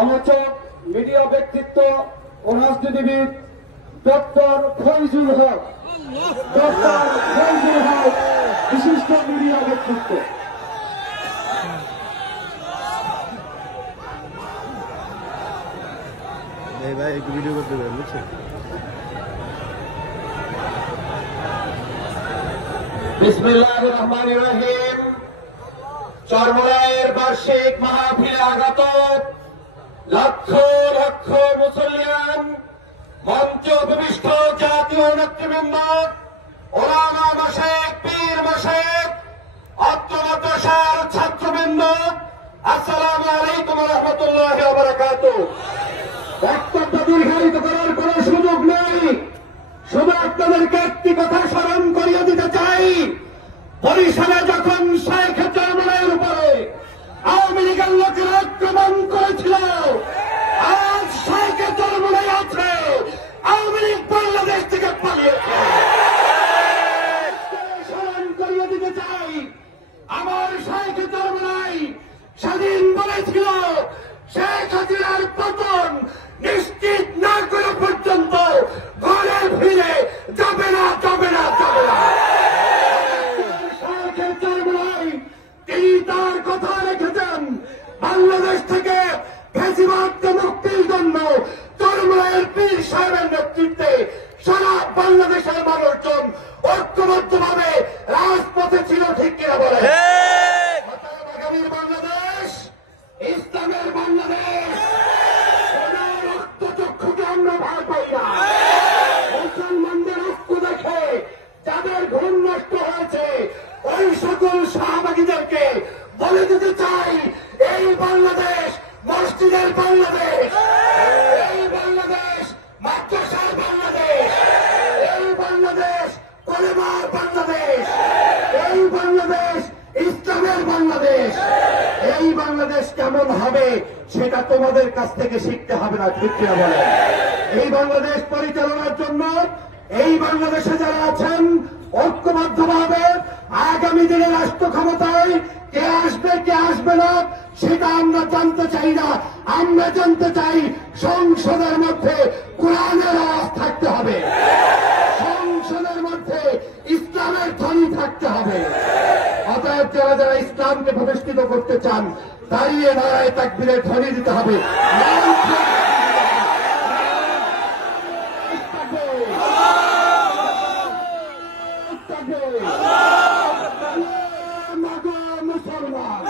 আলোচক, মিডিয়া ব্যক্তিত্ব ও রাজনীতিবিদ ডক্টর ফয়জুল হক। ডক্টর ফয়জুল হক বিশিষ্ট মিডিয়া ব্যক্তিত্ব। ভাই একটু ভিডিও করতে পারেন, বুঝছেন? বিসমিল্লাহির রহমানির রহিম। চরমোনাইয়ের বার্ষিক মাহফিলে আগত লক্ষ লক্ষ মুসলিয়ান, মঞ্চ উপবিষ্ট জাতীয় নেতৃবৃন্দ, ওলামা মাশায়েখ, পীর মাশায়েখ, অত্র মাদ্রাসার ছাত্রবৃন্দ, আসসালামু আলাইকুম ওয়া রাহমাতুল্লাহি ওয়া বারাকাতুহু। বক্তব্য দীর্ঘায়িত করার কোন সুযোগ নেই, শুধু আপনাদেরকে একটি কথা স্মরণ করিয়ে দিতে চাই। বরিশালে যখন শেখ চরমোনাইয়ের উপরে আওয়ামী লীগের লোকেরা আক্রমণ করেছিল, আজ শেখ চরমোনাই আছে, আওয়ামী লীগ বাংলাদেশ থেকে পালিয়েছে। স্মরণ করিয়ে দিতে চাই, আমার শেখ চরমোনাই সেদিন বলেছিল শেখ হাসিনার পতন নিশ্চিত না করা পর্যন্ত ঘরে ফিরে যাবে না, যাবে না, যাবে না। শেখ চরমোনাই তিনি তার কথা রেখেছেন। বাংলাদেশ থেকে ফ্যাসিবাদকে মুক্তির জন্য চরমোনাইয়ের পীর সাহেবের নেতৃত্বে সারা বাংলাদেশের মানুষজন ঐক্যবদ্ধভাবে রাজপথে ছিল, ঠিক কিনা বলে? আগামীর বাংলাদেশ ইসলামের বাংলাদেশ। রক্তচক্ষুকে আমরা ভয় পাই না। মুসলমানদের রক্ত দেখে যাদের ঘুম নষ্ট হয়েছে, ওই সকল শাহবাগীদেরকে বলে দিতে চাই, এই বাংলাদেশ মসজিদের বাংলাদেশ, এই বাংলাদেশ মাদ্রাসার বাংলাদেশ, এই বাংলাদেশ কলেমার বাংলাদেশ, এই বাংলাদেশ ইসলামের বাংলাদেশ। এই বাংলাদেশ কেমন হবে সেটা তোমাদের কাছ থেকে শিখতে হবে না, ঠিক কিনা বলে? এই বাংলাদেশ পরিচালনার জন্য এই বাংলাদেশে যারা আছেন ঐক্যবদ্ধভাবে আগামী দিনে রাষ্ট্র ক্ষমতায় কে আসবে কে আসবে না সেটা আমরা জানতে চাই না। আমরা জানতে চাই সংসদের মধ্যে কোরআনের আওয়াজ থাকতে হবে, সংসদের মধ্যে ইসলামের ধ্বনি থাকতে হবে। অতএব যারা যারা ইসলামকে প্রতিষ্ঠিত করতে চান, দাঁড়িয়ে নারায়ে তাকবীরের ধ্বনি দিতে হবে। মুসলমান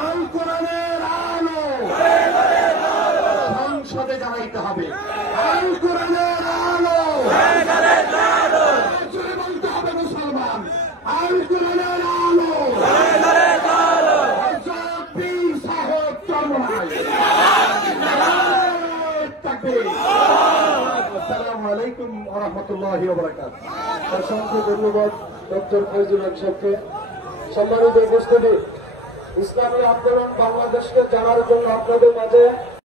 আল কোরআনের আলো সংসদে জ্বালাইতে হবে। আল কোরআনের আলো বলতে হবে মুসলমান। আল কোরআনের আলো পীর সাহেব চরমোনাই। আসসালামু আলাইকুম ওয়া রাহমাতুল্লাহি ওয়া বারাকাতুহু। অসংখ্য ধন্যবাদ ডক্টর ফয়জুল হক সাহেবকে। সম্মানিত উপস্থিতি, ইসলামী আন্দোলন বাংলাদেশকে জানার জন্য আপনাদের মাঝে